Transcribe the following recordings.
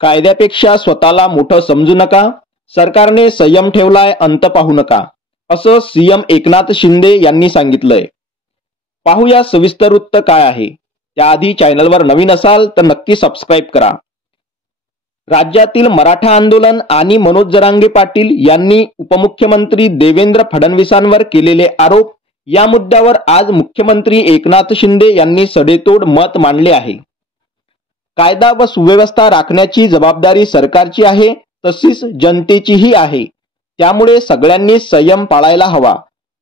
कायद्यापेक्षा स्वतःला मोठं समजू नका. सरकारने संयम ठेवलाय, अंत पाहू नका, असं सीएम एकनाथ शिंदे यांनी सांगितलंय. पाहूया सविस्तर वृत्त काय आहे. त्याआधी चॅनलवर नवीन असाल तर नक्की सबस्क्राईब करा. राज्यातील मराठा आंदोलन आणि मनोज जरांगे पाटील यांनी उपमुख्यमंत्री देवेंद्र फडणवीसांवर केलेले आरोप या मुद्द्यावर आज मुख्यमंत्री एकनाथ शिंदे यांनी सडेतोड मत मांडले आहे. कायदा व सुव्यवस्था राखण्याची जबाबदारी सरकारची आहे, तशीच जनतेचीही आहे. त्यामुळे सगळ्यांनी संयम पाळायला हवा.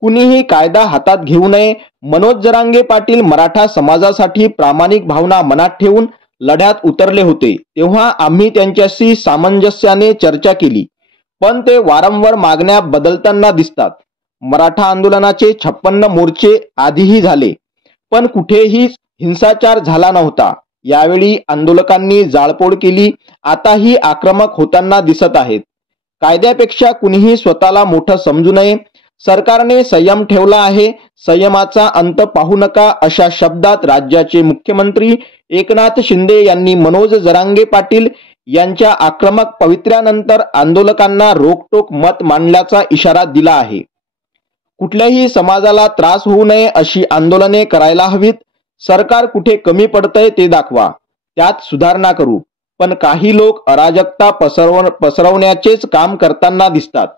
कुणीही कायदा हातात घेऊ नये. मनोज जरांगे पाटील मराठा समाजासाठी प्रामाणिक भावना मनात ठेवून लढ्यात उतरले होते, तेव्हा आम्ही त्यांच्याशी सामंजस्याने चर्चा केली, पण ते वारंवार मागण्या बदलताना दिसतात. मराठा आंदोलनाचे 56 मोर्चे आधीही झाले, पण कुठेही हिंसाचार झाला नव्हता. यावेळी आंदोलकांनी जाळपोळ केली. आताही आक्रमक होताना दिसत आहेत. कायद्यापेक्षा कुणीही स्वतःला मोठं समजू नये. सरकारने संयम ठेवला आहे, संयमाचा अंत पाहू नका, अशा शब्दात राज्याचे मुख्यमंत्री एकनाथ शिंदे यांनी मनोज जरांगे पाटील यांच्या आक्रमक पवित्र्यानंतर आंदोलकांना रोखठोक मत मांडल्याचा इशारा दिला आहे. कुठल्याही समाजाला त्रास होऊ नये अशी आंदोलने करायला हवीत. सरकार कुठे कमी पडतंय ते दाखवा, त्यात सुधारणा करू. पण काही लोक अराजकता पसरवण्याचेच काम करताना दिसतात.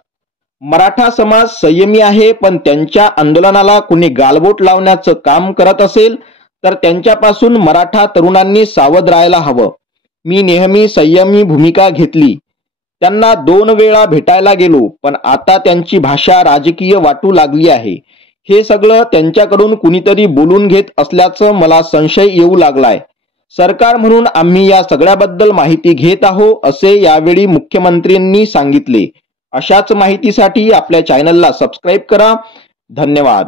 मराठा समाज संयमी आहे, पण त्यांच्या आंदोलनाला कुणी गालबोट लावण्याचं काम करत असेल तर त्यांच्यापासून मराठा तरुणांनी सावध राहायला हवं. मी नेहमी संयमी भूमिका घेतली. त्यांना 2 वेळा भेटायला गेलो, पण आता त्यांची भाषा राजकीय वाटू लागली आहे. हे सगळं त्यांच्याकडून कुणीतरी बोलून घेत असल्याचं मला संशय येऊ लागलाय. सरकार म्हणून आम्ही या सगळ्याबद्दल माहिती घेत आहोत, असे यावेळी मुख्यमंत्र्यांनी सांगितले. अशाच माहितीसाठी आपल्या चॅनलला सबस्क्राईब करा. धन्यवाद.